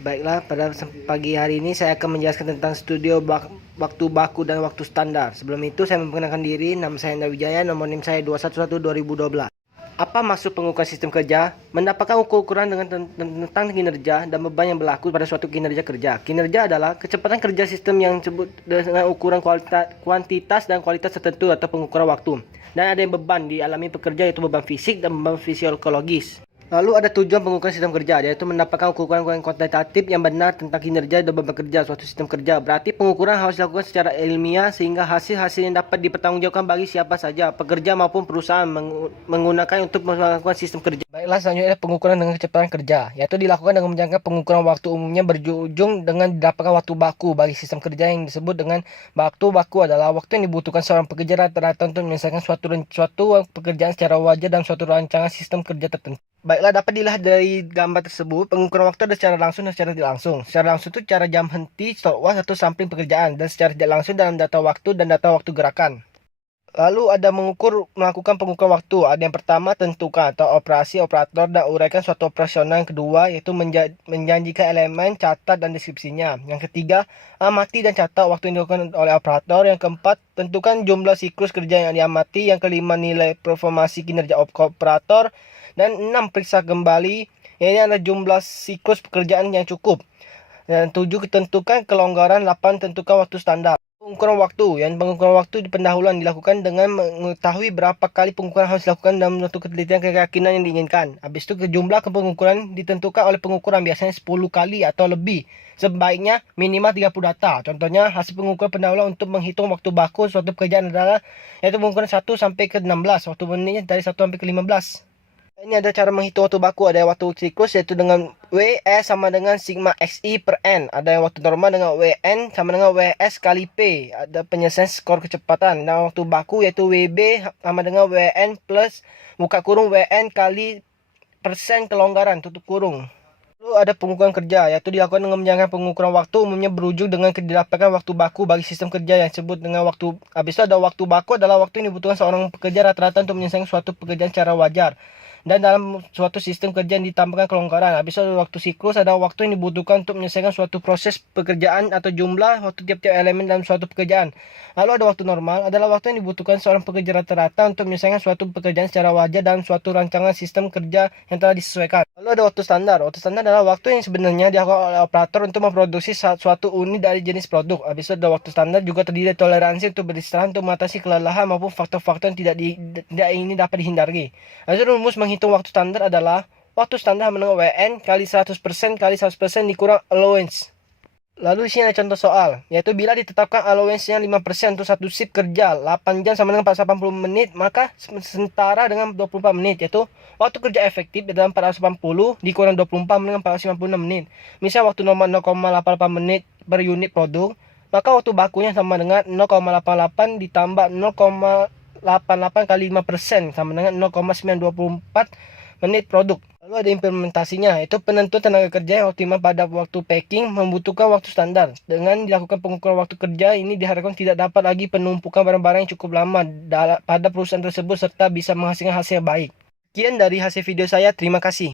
Baiklah, pada pagi hari ini saya akan menjelaskan tentang studio waktu baku dan waktu standar. Sebelum itu saya memperkenalkan diri, nama saya Enda Wijaya, nomor NIM saya 211-2012. Apa maksud pengukuran sistem kerja? Mendapatkan ukuran dengan tentang kinerja dan beban yang berlaku pada suatu kinerja kerja. Kinerja adalah kecepatan kerja sistem yang disebut dengan ukuran kuantitas dan kualitas tertentu atau pengukuran waktu. Dan ada yang beban dialami pekerja, yaitu beban fisik dan beban fisiologis. Lalu ada tujuan pengukuran sistem kerja, yaitu mendapatkan ukuran kuantitatif yang benar tentang kinerja dan beban kerja suatu sistem kerja. Berarti pengukuran harus dilakukan secara ilmiah sehingga hasil-hasil yang dapat dipertanggungjawabkan bagi siapa saja, pekerja maupun perusahaan menggunakan untuk melakukan sistem kerja. Baiklah, selanjutnya pengukuran dengan kecepatan kerja, yaitu dilakukan dengan menjangka pengukuran waktu umumnya berujung dengan didapatkan waktu baku bagi sistem kerja yang disebut dengan waktu baku adalah waktu yang dibutuhkan seorang pekerja rata-rata untuk menyelesaikan suatu pekerjaan secara wajar dalam suatu rancangan sistem kerja tertentu. Baiklah, dapat dilihat dari gambar tersebut, pengukuran waktu ada secara langsung dan secara tidak langsung. Secara langsung itu cara jam henti, stopwatch atau sampling pekerjaan, dan secara tidak langsung dalam data waktu dan data waktu gerakan. Lalu ada melakukan pengukuran waktu. Ada yang pertama, tentukan atau operasi operator dan uraikan suatu operasional. Yang kedua, yaitu menjanjikan elemen, catat, dan deskripsinya. Yang ketiga, amati dan catat waktu yang dilakukan oleh operator. Yang keempat, tentukan jumlah siklus kerja yang diamati. Yang kelima, nilai performasi kinerja operator. Dan 6, periksa kembali. Ini adalah jumlah siklus pekerjaan yang cukup. Dan 7, tentukan kelonggaran. 8, tentukan waktu standar. Pengukuran waktu. Pengukuran waktu di pendahuluan dilakukan dengan mengetahui berapa kali pengukuran harus dilakukan dalam suatu ketelitian keyakinan yang diinginkan. Habis itu jumlah pengukuran ditentukan oleh pengukuran, biasanya 10 kali atau lebih. Sebaiknya minimal 30 data. Contohnya hasil pengukuran pendahuluan untuk menghitung waktu baku suatu pekerjaan adalah yaitu pengukuran 1 sampai ke 16, waktu menitnya dari 1 sampai ke 15. Ini ada cara menghitung waktu baku. Ada waktu siklus yaitu dengan WS sama dengan sigma XI per N. Ada yang waktu normal dengan WN sama dengan WS kali P. Ada penyelesaian skor kecepatan. Dan waktu baku yaitu WB sama dengan WN plus buka kurung WN kali persen kelonggaran tutup kurung. Lalu ada pengukuran kerja, yaitu dilakukan dengan menjalankan pengukuran waktu umumnya berujung dengan didapatkan waktu baku bagi sistem kerja yang disebut dengan waktu. Habis itu ada waktu baku adalah waktu yang dibutuhkan seorang pekerja rata-rata untuk menyelesaikan suatu pekerjaan secara wajar. Dan dalam suatu sistem kerja yang ditambahkan kelonggaran. Habis itu ada waktu siklus, ada waktu yang dibutuhkan untuk menyelesaikan suatu proses pekerjaan atau jumlah waktu tiap-tiap elemen dalam suatu pekerjaan. Lalu ada waktu normal, adalah waktu yang dibutuhkan seorang pekerja rata-rata untuk menyelesaikan suatu pekerjaan secara wajar dalam suatu rancangan sistem kerja yang telah disesuaikan. Lalu ada waktu standar. Waktu standar adalah waktu yang sebenarnya dilakukan oleh operator untuk memproduksi suatu unit dari jenis produk. Habis itu ada waktu standar juga terdiri dari toleransi untuk beristirahat untuk mengatasi kelelahan maupun faktor-faktor yang tidak ini dapat dihindari. Lalu rumus menghitung waktu standar adalah waktu standar menengah WN kali 100% kali 100% dikurang allowance. Lalu di sini ada contoh soal, yaitu bila ditetapkan allowance-nya 5% untuk satu shift kerja 8 jam sama dengan 480 menit, maka setara dengan 24 menit, yaitu waktu kerja efektif dalam 480 dikurang 24 dengan 456 menit. Misal waktu normal 0,88 menit per unit produk, maka waktu bakunya sama dengan 0,88 ditambah 0,88 kali 5% sama dengan 0,924 menit produk. Lalu ada implementasinya, yaitu penentuan tenaga kerja yang optimal pada waktu packing membutuhkan waktu standar. Dengan dilakukan pengukuran waktu kerja ini diharapkan tidak dapat lagi penumpukan barang-barang yang cukup lama pada perusahaan tersebut serta bisa menghasilkan hasil yang baik. Sekian dari hasil video saya, terima kasih.